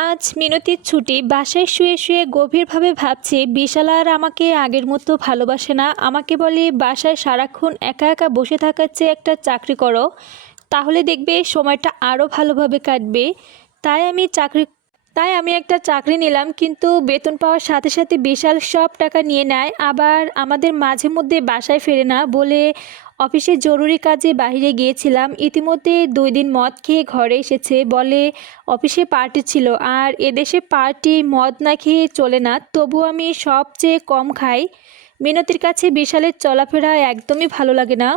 আজ মিনতির ছুটি। বাসায় শুয়ে শুয়ে গভীরভাবে ভাবছি বিশাল আর আমাকে আগের মতো ভালোবাসে না। আমাকে বলে বাসায় সারাক্ষণ একা একা বসে থাকার চেয়ে একটা চাকরি করো, তাহলে দেখবে সময়টা আরও ভালোভাবে কাটবে। তাই আমি চাকরি তাই আমি একটা চাকরি নিলাম, কিন্তু বেতন পাওয়ার সাথে সাথে বিশাল সব টাকা নিয়ে নেয়। আবার আমাদের মাঝে মধ্যে বাসায় ফেরে না বলে অফিসে জরুরি কাজে বাইরে গিয়েছিলাম। ইতিমধ্যে 2 দিন মদ খেয়ে ঘরে এসেছে, বলে অফিসে পার্টি ছিল। আর এদেশে পার্টি মদ না খেয়ে চলে না, তবু আমি সবচেয়ে কম খাই। মিনতির কাছে বিশালের চলাফেরা একদমই ভালো লাগে না।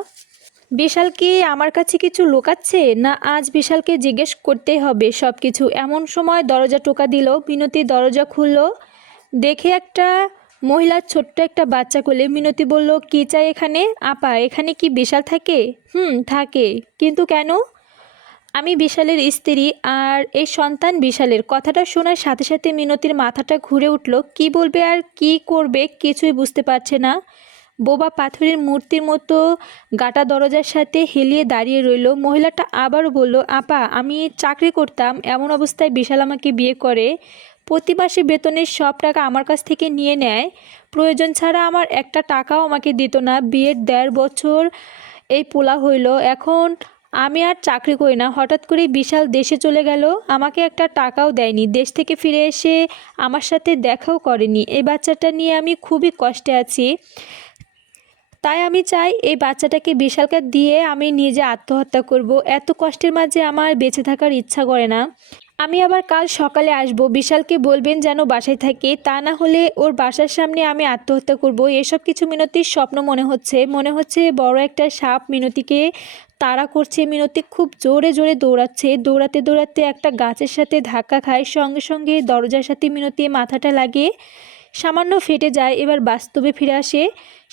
বিশাল কি আমার কাছে কিছু লুকাচ্ছে, না আজ বিশালকে জিজ্ঞেস করতেই হবে সব কিছু। এমন সময় দরজা টোকা দিল। মিনতি দরজা খুলল, দেখে একটা মহিলা ছোট্ট একটা বাচ্চা কোলে। মিনতি বলল, কি চাই এখানে? আপা, এখানে কি বিশাল থাকে? থাকে। কিন্তু কেন? আমি বিশালের স্ত্রী আর এই সন্তান বিশালের। কথাটা শোনার সাথে সাথে মিনতির মাথাটা ঘুরে উঠল। কি বলবে আর কি করবে কিছুই বুঝতে পারছে না। বোবা পাথরের মূর্তির মতো গাটা দরজার সাথে হেলিয়ে দাঁড়িয়ে রইল। মহিলাটা আবারও বলল, আপা, আমি চাকরি করতাম, এমন অবস্থায় বিশাল আমাকে বিয়ে করে প্রতি মাসে বেতনের সব টাকা আমার কাছ থেকে নিয়ে নেয়। প্রয়োজন ছাড়া আমার একটা টাকাও আমাকে দিত না। বিয়ের 1.5 বছর এই পোলা হইল, এখন আমি আর চাকরি করি না। হঠাৎ করে বিশাল দেশে চলে গেল, আমাকে একটা টাকাও দেয়নি। দেশ থেকে ফিরে এসে আমার সাথে দেখাও করেনি। এই বাচ্চাটা নিয়ে আমি খুবই কষ্টে আছি। তাই আমি চাই এই বাচ্চাটাকে বিশালকে দিয়ে আমি নিজে আত্মহত্যা করব। এত কষ্টের মাঝে আমার বেঁচে থাকার ইচ্ছা করে না। আমি আবার কাল সকালে আসব। বিশালকে বলবেন যেন বাসায় থাকে, তা না হলে ওর বাসার সামনে আমি আত্মহত্যা করব। এসব কিছু মিনতির স্বপ্ন মনে হচ্ছে বড় একটা সাপ মিনতিকে তাড়া করছে। মিনতি খুব জোরে জোরে দৌড়াচ্ছে। দৌড়াতে দৌড়াতে একটা গাছের সাথে ধাক্কা খায়, সঙ্গে সঙ্গে দরজার সাথে মিনতি মাথাটা লাগে, সামান্য ফেটে যায়। এবার বাস্তবে ফিরে আসে।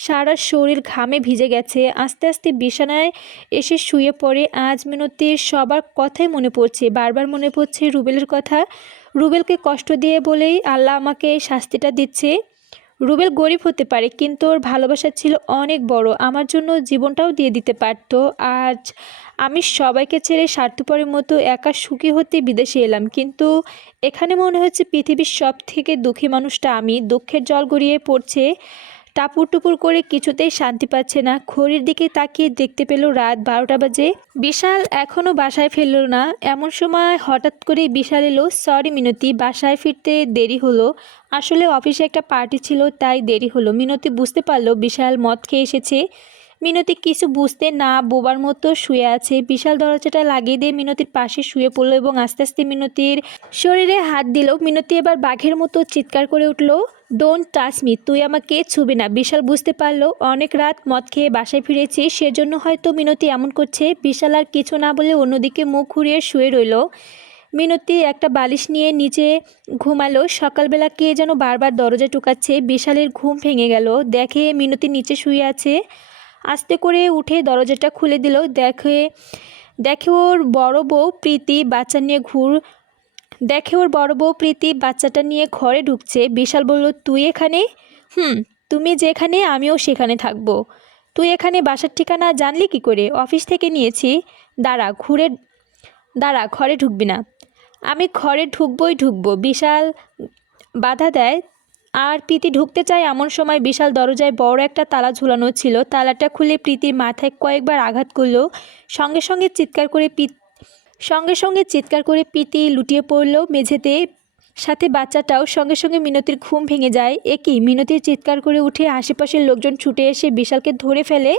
সারা শরীর ঘামে ভিজে গেছে। আস্তে আস্তে বিছানায় এসে শুয়ে পড়ে। আজ মিনতির সবার কথাই মনে পড়ছে। বারবার মনে পড়ছে রুবেলের কথা। রুবেলকে কষ্ট দিয়ে বলেই আল্লাহ আমাকে এই শাস্তিটা দিচ্ছে। রুবেল গরিব হতে পারে, কিন্তু ওর ভালোবাসা ছিল অনেক বড়। আমার জন্য জীবনটাও দিয়ে দিতে পারতো। আজ আমি সবাইকে ছেড়ে স্বার্থপরের মতো একা সুখী হতে বিদেশে এলাম, কিন্তু এখানে মনে হচ্ছে পৃথিবীর সব থেকে দুঃখী মানুষটা আমি। দুঃখের জল গড়িয়ে পড়ছে, টাপুর টুপুর করে, কিছুতেই শান্তি পাচ্ছে না। ঘড়ির দিকে তাকিয়ে দেখতে পেল রাত 12টা বাজে। বিশাল এখনও বাসায় ফিরল না। এমন সময় হঠাৎ করে বিশাল এলো। সরি মিনতি, বাসায় ফিরতে দেরি হলো। আসলে অফিসে একটা পার্টি ছিল, তাই দেরি হলো। মিনতি বুঝতে পারলো বিশাল মদ খেয়ে এসেছে। মিনতি কিছু বুঝতে না বোবার মতো শুয়ে আছে। বিশাল দরজাটা লাগিয়ে দিয়ে মিনতির পাশে শুয়ে পড়লো এবং আস্তে আস্তে মিনতির শরীরে হাত দিল। মিনতি এবার বাঘের মতো চিৎকার করে উঠল, ডোন্ট টাচ মি, তুই আমাকে ছুবি না। বিশাল বুঝতে পারলো অনেক রাত মদ খেয়ে বাসায় ফিরেছি, সেজন্য হয়তো মিনতি এমন করছে। বিশাল আর কিছু না বলে অন্যদিকে মুখ ঘুরিয়ে শুয়ে রইল। মিনতি একটা বালিশ নিয়ে নিচে ঘুমালো। সকালবেলা কে যেন বারবার দরজা টুকাচ্ছে। বিশালের ঘুম ভেঙে গেল, দেখে মিনতি নিচে শুয়ে আছে। আস্তে করে উঠে দরজাটা খুলে দিল। দেখে দেখে ওর বড় বউ প্রীতি বাচ্চা নিয়ে বাচ্চাটা নিয়ে ঘরে ঢুকছে। বিশাল বলল, তুই এখানে? তুমি যেখানে আমিও সেখানে থাকবো। তুই এখানে বাসার ঠিকানা জানলি কি করে? অফিস থেকে নিয়েছি। দাঁড়া, ঘরে ঢুকবি না। আমি ঘরে ঢুকবো। বিশাল বাধা দেয় আর প্রীতি ঢুকতে চায়। এমন সময় বিশাল দরজায় বড় একটা তালা ঝুলানো ছিল। তালাটা খুলে প্রীতির মাথায় কয়েকবার আঘাত করলো। সঙ্গে সঙ্গে চিৎকার করে প্রীতি লুটিয়ে পড়ল মেঝেতে, সাথে বাচ্চাটাও। সঙ্গে সঙ্গে মিনতির ঘুম ভেঙে যায়। একই মিনতির চিৎকার করে উঠে আশেপাশের লোকজন ছুটে এসে বিশালকে ধরে ফেলে।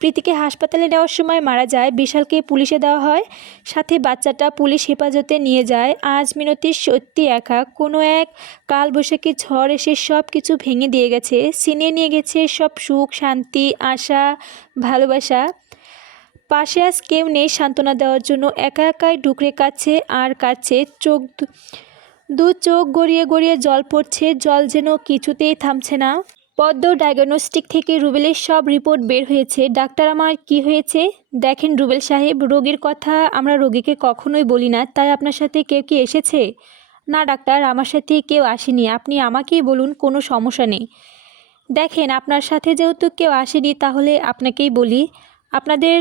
প্রীতিকে হাসপাতালে নেওয়ার সময় মারা যায়। বিশালকে পুলিশে দেওয়া হয়, সাথে বাচ্চাটা পুলিশ হেফাজতে নিয়ে যায়। আজ মিনতি সত্যি একা। কোনো এক কালবৈশাখী ঝড় এসে সব কিছু ভেঙে দিয়ে গেছে, ছিনিয়ে নিয়ে গেছে সব সুখ, শান্তি, আশা, ভালোবাসা। পাশে আজ কেউ নেই সান্ত্বনা দেওয়ার জন্য। একা একাই ডুকরে কাচ্ছে আর কাচ্ছে। দু চোখ গড়িয়ে গড়িয়ে জল পড়ছে, জল যেন কিছুতেই থামছে না। পদ্ম ডায়াগনস্টিক থেকে রুবেলের সব রিপোর্ট বের হয়েছে। ডাক্তার, আমার কি হয়েছে? দেখেন রুবেল সাহেব, রোগীর কথা আমরা রোগীকে কখনোই বলি না। তাই আপনার সাথে কেউ কি এসেছে? না ডাক্তার, আমার সাথে কেউ আসেনি। আপনি আমাকেই বলুন, কোনো সমস্যা নেই। দেখেন, আপনার সাথে যেহেতু কেউ আসেনি, তাহলে আপনাকেই বলি। আপনাদের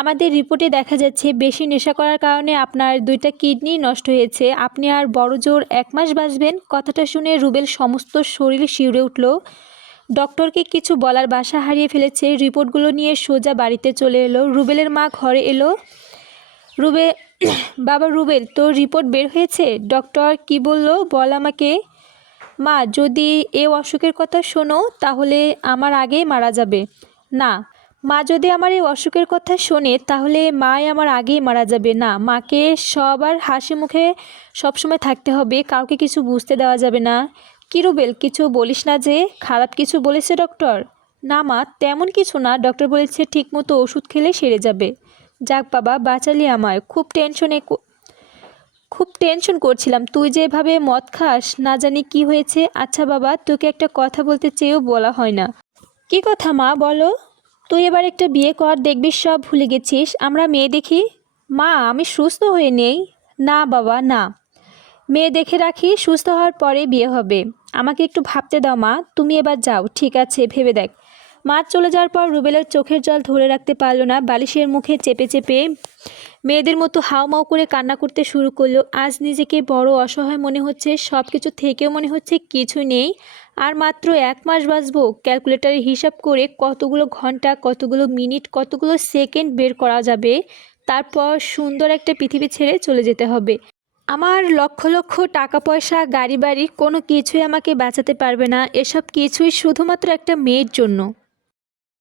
আমাদের রিপোর্টে দেখা যাচ্ছে বেশি নেশা করার কারণে আপনার 2টা কিডনি নষ্ট হয়েছে। আপনি আর বড়জোর 1 মাস বাঁচবেন। কথাটা শুনে রুবেল সমস্ত শরীর শিউরে উঠল। ডক্টরকে কিছু বলার ভাষা হারিয়ে ফেলেছে। রিপোর্টগুলো নিয়ে সোজা বাড়িতে চলে এলো। রুবেলের মা ঘরে এলো। রুবে বাবা রুবেল, তোর রিপোর্ট বের হয়েছে? ডক্টর কি বলল বল আমাকে। মা, যদি এ অসুখের কথা শোনো তাহলে আমার আগেই মারা যাবে। না মা, যদি আমার এই অসুখের কথা শোনে তাহলে মাই আমার আগেই মারা যাবে। না, মাকে সবার হাসি মুখে সবসময় থাকতে হবে, কাউকে কিছু বুঝতে দেওয়া যাবে না। কি রুবেল, কিছু বলিস না যে? খারাপ কিছু বলেছে ডক্টর? না মা, তেমন কিছু না। ডক্টর বলেছে ঠিকমতো ওষুধ খেলে সেরে যাবে। যাক বাবা, বাঁচালি আমায়। খুব টেনশন করছিলাম, তুই যে এভাবে মদ খাস, না জানি কি হয়েছে। আচ্ছা বাবা, তোকে একটা কথা বলতে চেয়েও বলা হয় না। কি কথা মা, বলো। তুই এবার একটা বিয়ে কর, দেখবি সব ভুলে গেছিস। আমরা মেয়ে দেখি। মা, আমি সুস্থ হয়ে নেই। না বাবা না, মেয়ে দেখে রাখি, সুস্থ হওয়ার পরে বিয়ে হবে। আমাকে একটু ভাবতে দাও মা, তুমি এবার যাও। ঠিক আছে, ভেবে দেখ। মা চলে যাওয়ার পর রুবেলের চোখের জল ধরে রাখতে পারল না। বালিশের মুখে চেপে চেপে মেয়েদের মতো হাউমাউ করে কান্না করতে শুরু করলো। আজ নিজেকে বড় অসহায় মনে হচ্ছে। সব কিছু থেকেও মনে হচ্ছে কিছু নেই। আর মাত্র 1 মাস বাঁচবো। ক্যালকুলেটরে হিসাব করে কতগুলো ঘন্টা, কতগুলো মিনিট, কতগুলো সেকেন্ড বের করা যাবে। তারপর সুন্দর একটা পৃথিবী ছেড়ে চলে যেতে হবে। আমার লক্ষ লক্ষ টাকা পয়সা, গাড়ি বাড়ি কোনো কিছুই আমাকে বাঁচাতে পারবে না। এসব কিছুই শুধুমাত্র একটা মেয়ের জন্য।